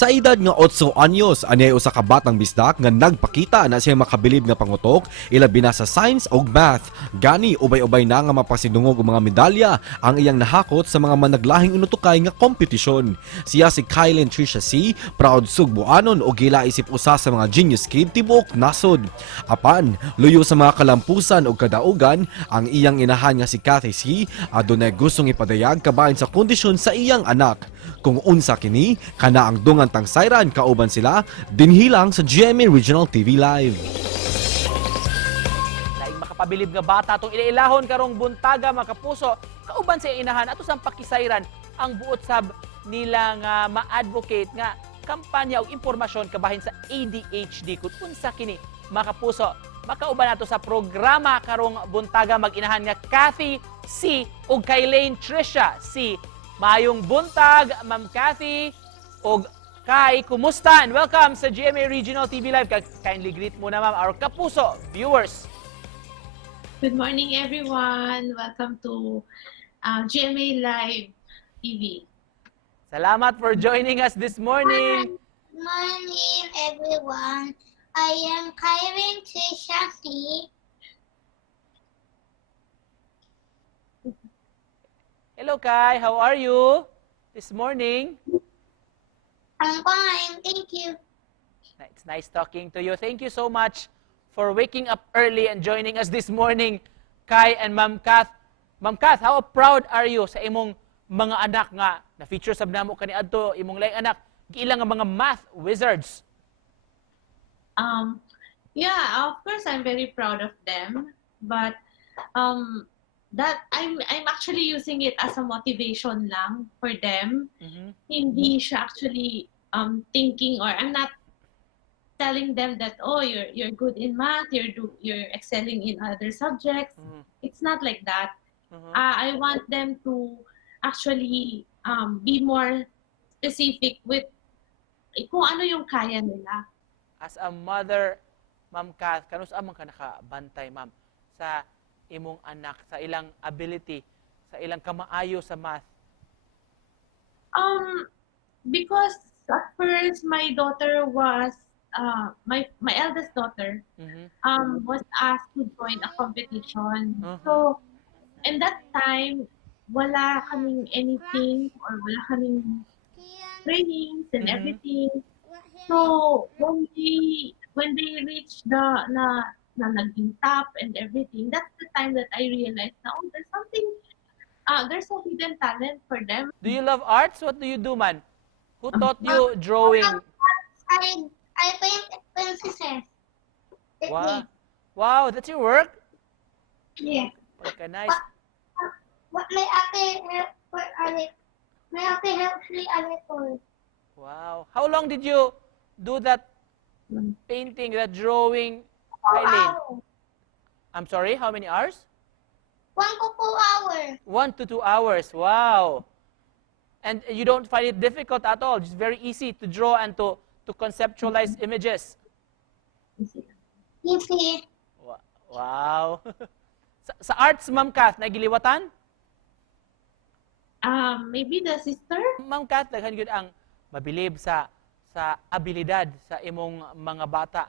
Sa edad nga 8 anyos, anyay usa ka batang bisdak nga nagpakita na siya makabilib nga pangutok ilabi na sa science ug math. Gani ubay-ubay na nga mapasidungog og mga medalya ang iyang nahakot sa mga managlahing inutokay nga kompetisyon. Siya si Kylaine Trisha Sy, proud sugbuanon og giila isip usa sa mga genius kid tibuok nasud. Apan, luyo sa mga kalampusan ug kadaugan, ang iyang inahan nga si Cathy Sy adunay gustong ipadayag kabahin sa kondisyon sa iyang anak. Kung unsa kini, kana ang dungan tang sayran kauban sila dinhi lang sa GMA Regional TV Live. Laing makapabilib nga bata tong ilailahon karong buntaga makapuso kauban sa inahan ato sang pakisayran ang buot sab nila nga ma-advocate nga kampanya ug impormasyon kabahin sa ADHD kung unsa kini makapuso. Makauban nato sa programa karong buntaga mag-inahan nga Cathy Sy ug Kylaine Trisha Sy. Maayong buntag, Ma'am Cathy ug Kai, kumusta? And welcome sa GMA Regional TV Live. Kindly greet muna, ma'am, our kapuso viewers. Good morning, everyone. Welcome to GMA Live TV. Salamat for joining us this morning. Good morning, everyone. I am Kylaine Trisha Sy. Hello, Kai. How are you this morning? I'm fine, thank you. It's nice talking to you. Thank you so much for waking up early and joining us this morning, Kai and Ma'am Kath. Ma'am Kath, how proud are you sa imong mga anak nga na-feature sab namo kaniadto imong laing anak giila nga mga math wizards? Yeah, of course, I'm very proud of them, but that I'm actually using it as a motivation lang for them. Hindi siya actually thinking, or I'm not telling them that, oh, you're good in math, you're excelling in other subjects. It's not like that. I want them to actually be more specific with kung ano yung kaya nila. As a mother, Ma'am Kath, kanus amang ka nakabantay, ma'am, sa imong anak, sa ilang ability, sa ilang kamaayo sa math? Because at first my daughter was my eldest daughter was asked to join a competition. So in that time, wala kaming anything, or wala kaming trainings and everything. So when they reached the na naging top and everything, that's the time that I realized na, oh, there's something, there's a hidden talent for them. Do you love arts? What do you do, man? Who taught you drawing? I paint princesses. Wow. Wow, that's your work? Yeah. Okay, nice. What my ate help for Alec. My ate helps me a little. Wow. How long did you do that painting, that drawing, Kylaine? Wow. I'm sorry, how many hours? 1 to 2 hours. 1 to 2 hours. Wow. And you don't find it difficult at all. It's very easy to draw and to conceptualize images. Easy. Wow. sa arts, Ma'am Kath, nagiliwatan? Maybe the sister? Ma'am Kath, daghan gyud ang mabilib sa abilidad sa imong mga bata.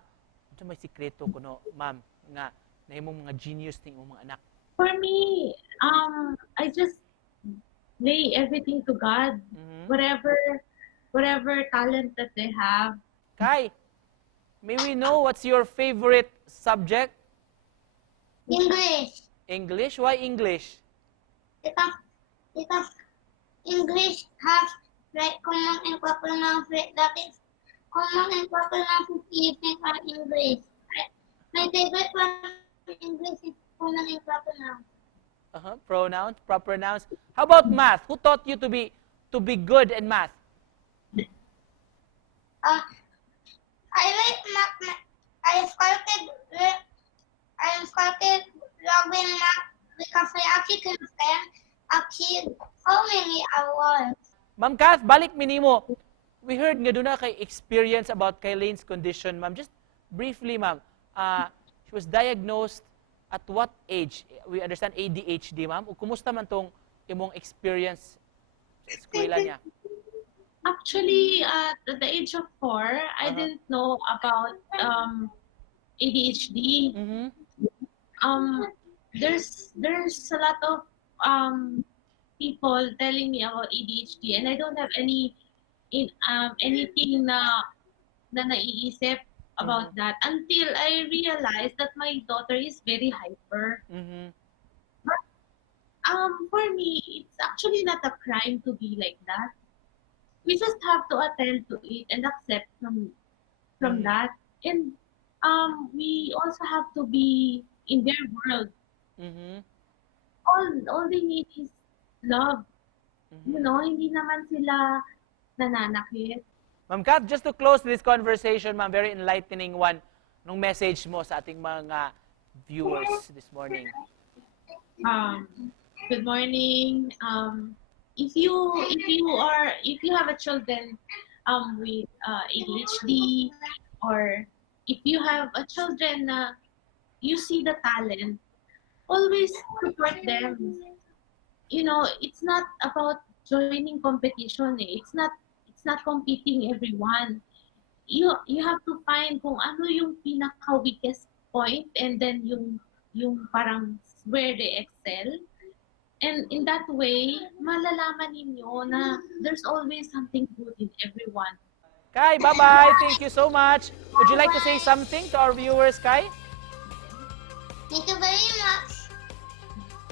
Ito may sikreto kuno, ma'am, nga na imong mga genius ning imong mga anak. For me, I just lay everything to God. Whatever talent that they have. Kai, may we know what's your favorite subject? English. English? Why English? Because English has like common and proper nouns. That is common and proper nouns is using for English. My favorite one in English is pronoun and proper nouns. Pronouns, proper nouns. How about math? Who taught you to be good in math? I like math. I started loving math because I actually can achieve so many awards. Ma'am Kath, balik minimo. We heard nga doon na kay experience about Kylaine's condition, ma'am. Just briefly, ma'am. She was diagnosed at what age? We understand ADHD, ma'am. O kumusta man tong imong experience sa eskwela niya? Actually, at the age of 4, I Uh-huh. didn't know about ADHD. Mhm. Um, there's a lot of people telling me about ADHD, and I don't have anything na naiisip about that until I realized that my daughter is very hyper. Mhm. But for me, it's actually not a crime to be like that. We just have to attend to it and accept from Mhm. that. And we also have to be in their world. Mhm. All they need is love. You Mhm. know, hindi naman sila nananakit. Ma'am Kat, just to close this conversation, ma'am, very enlightening one nung message mo sa ating mga viewers this morning. Um, Good morning. If you have a children with ADHD, or if you have a children na you see the talent, always support them. You know, it's not about joining competition. It's not competing everyone. You have to find kung ano yung pinaka weakest point, and then yung parang where they excel. And in that way, malalaman ninyo na there's always something good in everyone. Kai, bye-bye. Thank you so much. Would you like to say something to our viewers, Kai? Thank you very much.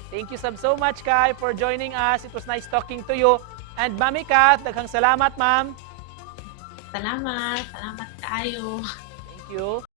Thank you so much, Kai, for joining us. It was nice talking to you. And Mami Kat, daghang salamat, ma'am. Salamat kayo. Thank you.